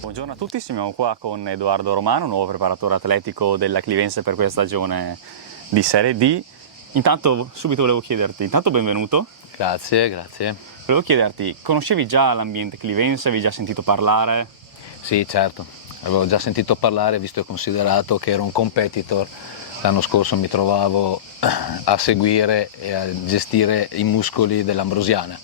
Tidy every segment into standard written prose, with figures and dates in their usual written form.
Buongiorno a tutti, siamo qua con Edoardo Romano, nuovo preparatore atletico della Clivense per questa stagione di Serie D. Intanto subito volevo chiederti, benvenuto. Grazie, grazie. Volevo chiederti, conoscevi già l'ambiente clivense, avevi già sentito parlare? Sì, certo, avevo già sentito parlare, visto e considerato che ero un competitor. L'anno scorso mi trovavo a seguire e a gestire i muscoli dell'Ambrosiana.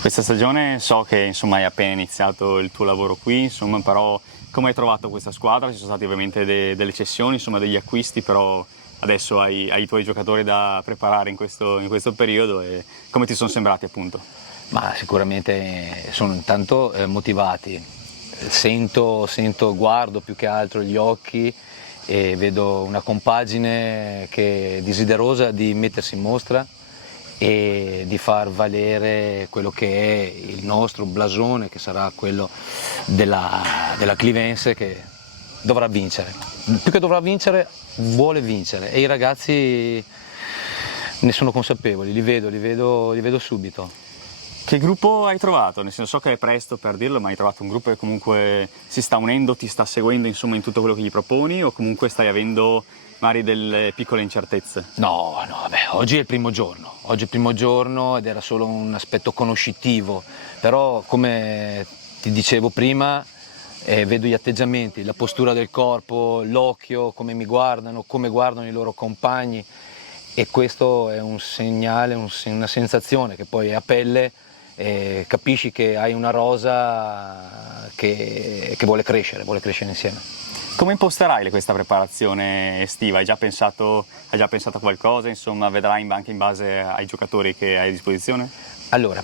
Questa stagione so che insomma hai appena iniziato il tuo lavoro qui, insomma, però come hai trovato questa squadra? Ci sono state ovviamente delle cessioni, insomma, degli acquisti, però adesso hai i tuoi giocatori da preparare in questo periodo e come ti sono sembrati appunto? Ma sicuramente sono intanto motivati, guardo più che altro gli occhi e vedo una compagine che è desiderosa di mettersi in mostra e di far valere quello che è il nostro blasone, che sarà quello della Clivense, che dovrà vincere. Più che dovrà vincere, vuole vincere, e i ragazzi ne sono consapevoli, li vedo subito. Che gruppo hai trovato? Nel senso, so che è presto per dirlo, ma hai trovato un gruppo che comunque si sta unendo, ti sta seguendo insomma in tutto quello che gli proponi, o comunque stai avendo magari delle piccole incertezze? No, vabbè, oggi è il primo giorno ed era solo un aspetto conoscitivo, però come ti dicevo prima vedo gli atteggiamenti, la postura del corpo, l'occhio, come mi guardano, come guardano i loro compagni, e questo è un segnale, una sensazione che poi è a pelle. Capisci che hai una rosa che vuole crescere insieme. Come imposterai questa preparazione estiva? Hai già pensato a qualcosa? Insomma, vedrai anche in base ai giocatori che hai a disposizione? Allora,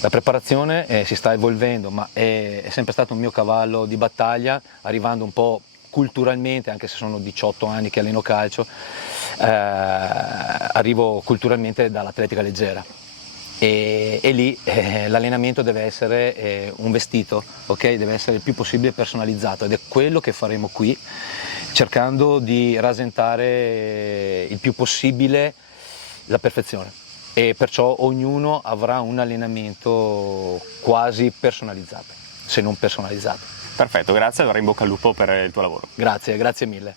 la preparazione si sta evolvendo, ma è sempre stato un mio cavallo di battaglia, arrivando un po' culturalmente, anche se sono 18 anni che alleno calcio, arrivo culturalmente dall'atletica leggera. E lì l'allenamento deve essere un vestito, okay? Deve essere il più possibile personalizzato, ed è quello che faremo qui, cercando di rasentare il più possibile la perfezione, e perciò ognuno avrà un allenamento quasi personalizzato, se non personalizzato. Perfetto, grazie, allora in bocca al lupo per il tuo lavoro. Grazie mille.